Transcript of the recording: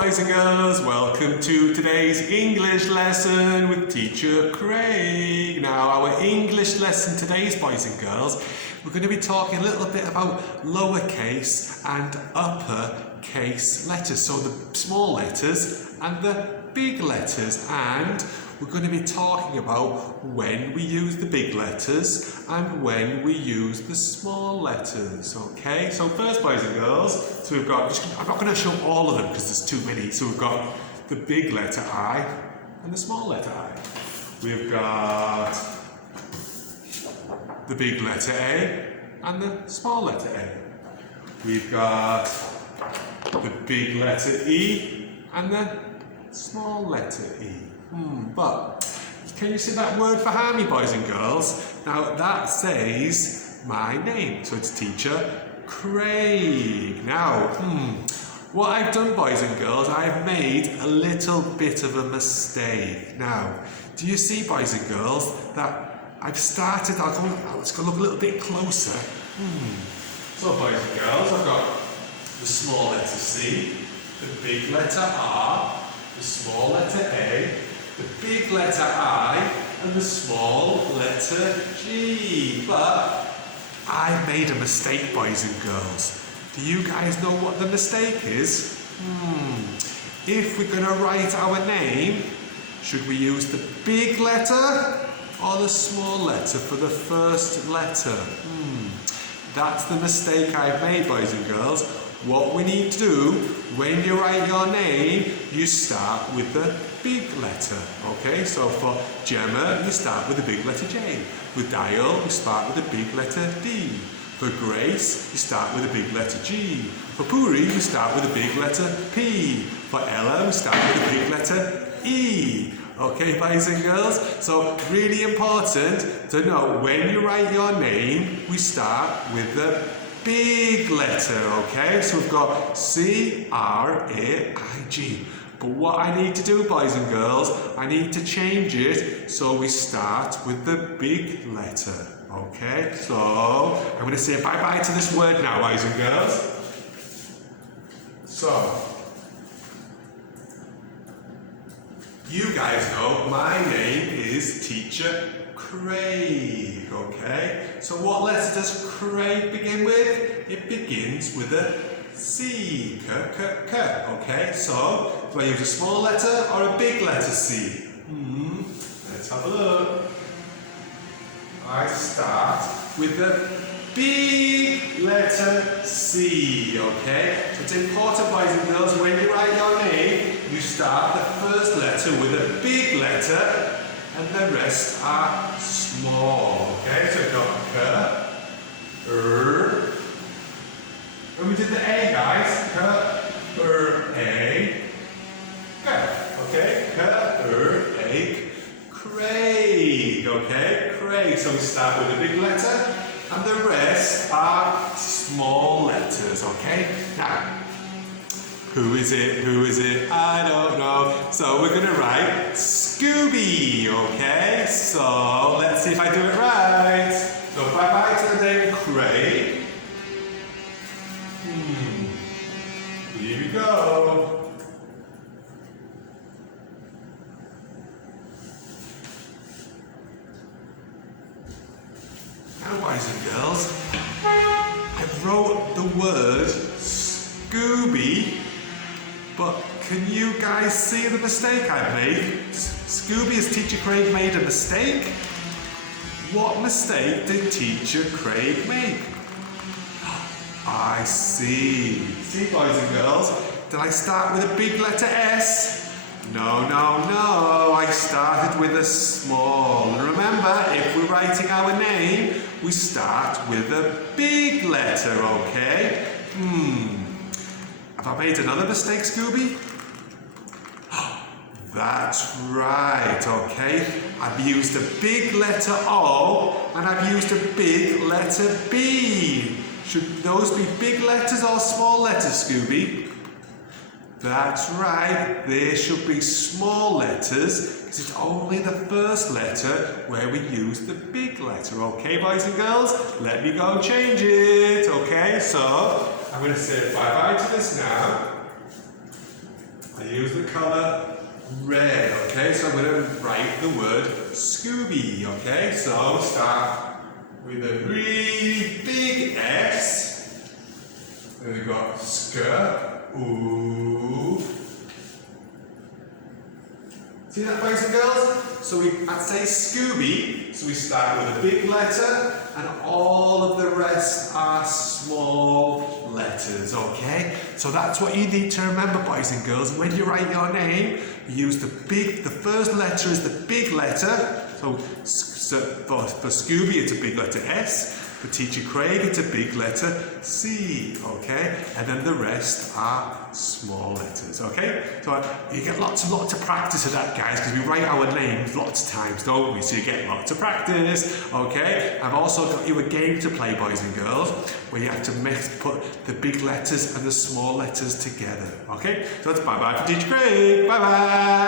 boys and girls, welcome to today's English lesson with Teacher Craig. Now our English lesson today, boys and girls, we're going to be talking a little bit about lowercase and uppercase letters, so the small letters and the big letters, and we're going to be talking about when we use the big letters and when we use the small letters, okay? So first, boys and girls, so we've got, I'm not going to show all of them because there's too many. So we've got the big letter I and the small letter I. We've got the big letter A and the small letter A. We've got the big letter E and the small letter E. But can you see that word for me, boys and girls? Now that says my name, so it's Teacher Craig. Now, what I've done, boys and girls, I've made a little bit of a mistake. Now, do you see, boys and girls, that I've started, let's go look a little bit closer. So, boys and girls, I've got the small letter C, the big letter R, the small letter A, the big letter I, and the small letter G. But I made a mistake, boys and girls. Do you guys know what the mistake is? If we're going to write our name, should we use the big letter or the small letter for the first letter? That's the mistake I've made, boys and girls. What we need to do, when you write your name, you start with the big letter, okay? So for Gemma, you start with the big letter J. With Dial, you start with the big letter D. For Grace, you start with the big letter G. For Puri, you start with the big letter P. For Ella, we start with the big letter E. Okay, boys and girls? So really important to know when you write your name, we start with the big letter, okay? So we've got C-R-A-I-G. But what I need to do, boys and girls, I need to change it so we start with the big letter, okay? So I'm going to say bye-bye to this word now, boys and girls. So, you guys know my name is Teacher Craig, okay? So what letter does Craig begin with? It begins with a C, okay? So, do I use a small letter or a big letter C? Let's have a look. I start with the big letter C, okay? So it's important, boys and girls, when you write your name, you start the first letter with a big letter and the rest are small, okay? So we've got K, when we did the A, guys, K, A, K, okay? K, A, Craig, okay? Craig. So we start with a big letter and the rest are small letters, okay? Now, who is it? Who is it? I don't know. So we're going to write Scooby, okay? So let's see if I do it right. So bye-bye to the name Craig. Here we go. Now, boys and girls, I wrote the word Scooby, but can you guys see the mistake I made? Scooby, has Teacher Craig made a mistake? What mistake did Teacher Craig make? I see. See, boys and girls, did I start with a big letter S? No, no, no. I started with a small. And remember, if we're writing our name, we start with a big letter, okay? Have I made another mistake, Scooby? That's right, okay. I've used a big letter O and I've used a big letter B. Should those be big letters or small letters, Scooby? That's right, they should be small letters because it's only the first letter where we use the big letter. Okay, boys and girls? Let me go and change it. Okay, so I'm going to say bye-bye to this now. colour red, okay? So I'm going to write the word Scooby, okay? So start with a really big S. Then we've got Ooh. See that, boys and girls? So I'd say Scooby, so we start with a big letter and all of the rest are small letters, okay? So that's what you need to remember, boys and girls. When you write your name, you use the first letter is the big letter. So for Scooby, it's a big letter S. For Teacher Craig, it's a big letter C, okay? And then the rest are small letters, okay? So you get lots of practice of that, guys, because we write our names lots of times, don't we? So you get lots of practice, okay? I've also got you a game to play, boys and girls, where you have to put the big letters and the small letters together, okay? So that's bye-bye for Teacher Craig. Bye-bye.